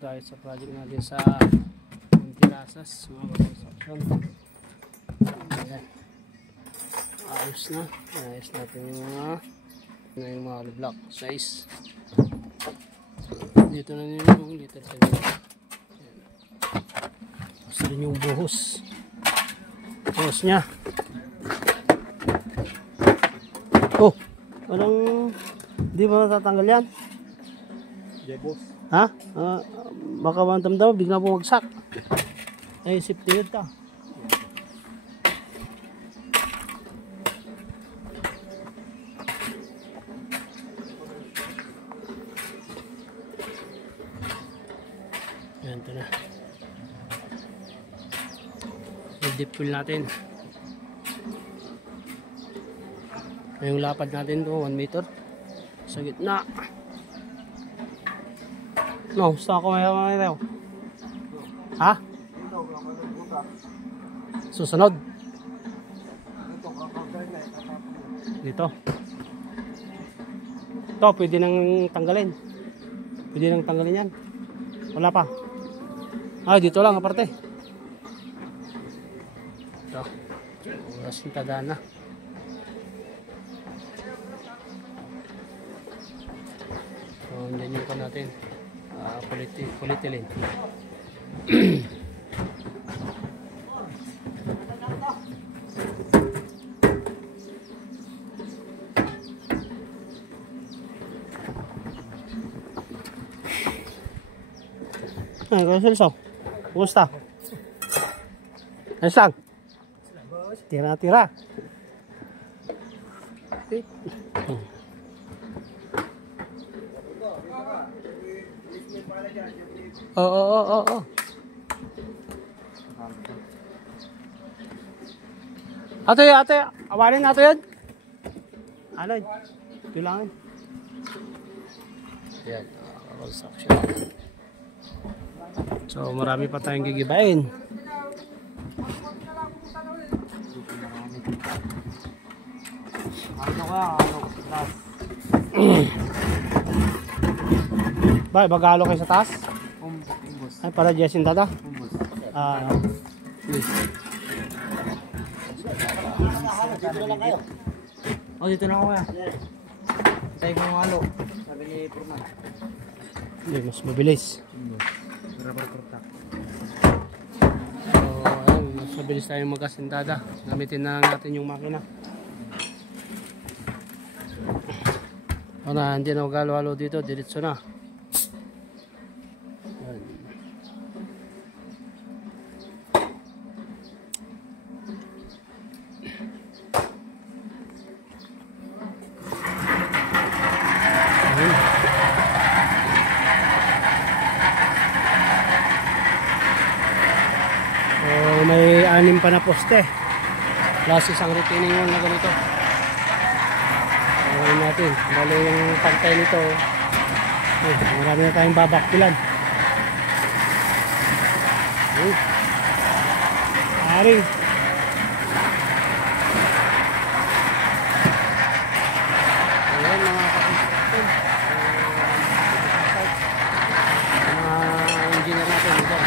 Dahil sa project natin sa Montirasas, mga construction. Ayan. Ayos na. Ayos natin yung mga block size. Dito na yung dito sa dito. Gusto rin yung buhos. Buhos niya. Oh, walang di ba natatanggal yan? Jebos. Ha? Baka mantam-tam bigla bumagsak. Ay, safety yun ta. Yan, ito na. I-dip fill natin. Yung lapad natin to 1 meter sa gitna. No, gusto ako may ha? Susunod. Dito. Ito, pwede nang tanggalin. Pwede nang tanggalin yan. Wala pa. Ah, dito lang aparte. Ito. Oras yung tadana. So, andyan yung pa natin. Polyethylene. Ay, Selso. Kumusta? Ayos lang. Tira-tira. Oo. Ate, awarin nato yan. Ano yun? Kailangan. Yan, construction. So, marami pa tayong gigibain. Ba, bagalo kayo sa taas? Ay, para Jessin tata? Dito lang kayo. Oh, dito na ako kaya. Tayo kong halo. Sabi ni Purman. Hindi, mas mabilis. Rubber protect. So, ayun, mas mabilis tayong magkasintada. Gamitin na natin yung makina. O na, hindi na magalo-halo dito. Diretso na. May 6 pa na poste plus isang retaining wall na ganito. Okay natin, bali yung pantay nito marami na tayong babakpilan. Aring ayan mga kakonstruction, mga engineer natin dito.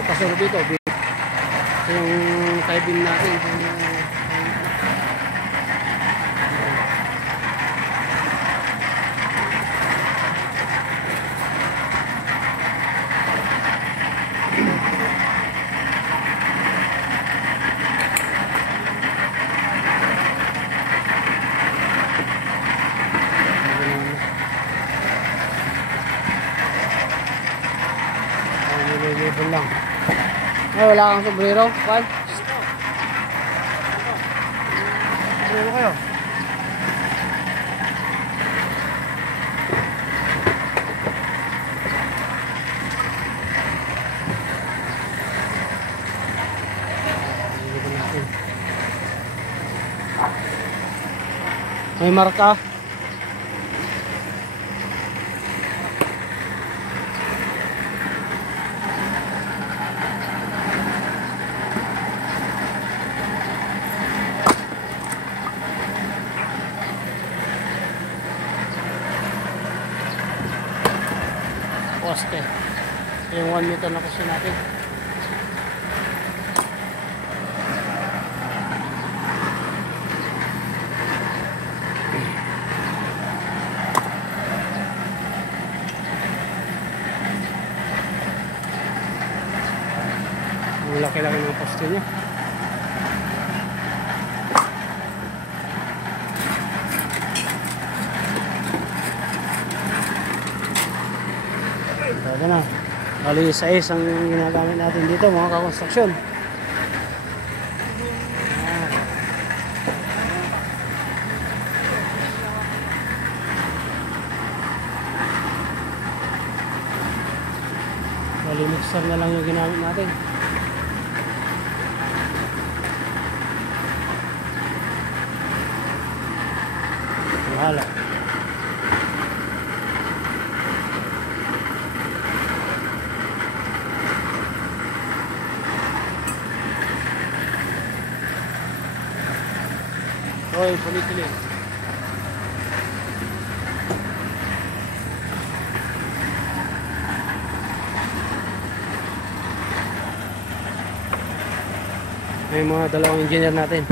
Kasunod dito yung kaibin natin level lang. Ay, wala kang sombrero, Juan? Sombrero kayo? May marka. Yung 1 meter na poste natin. Ang laki-laki ng poste niya. Ito na. Bali sa is ang ginagamit natin dito mga kakonstruksyon. Bali mixer na lang yung ginamit natin. Wala. Oy, tuloy-tuloy. May mga dalawang engineer natin.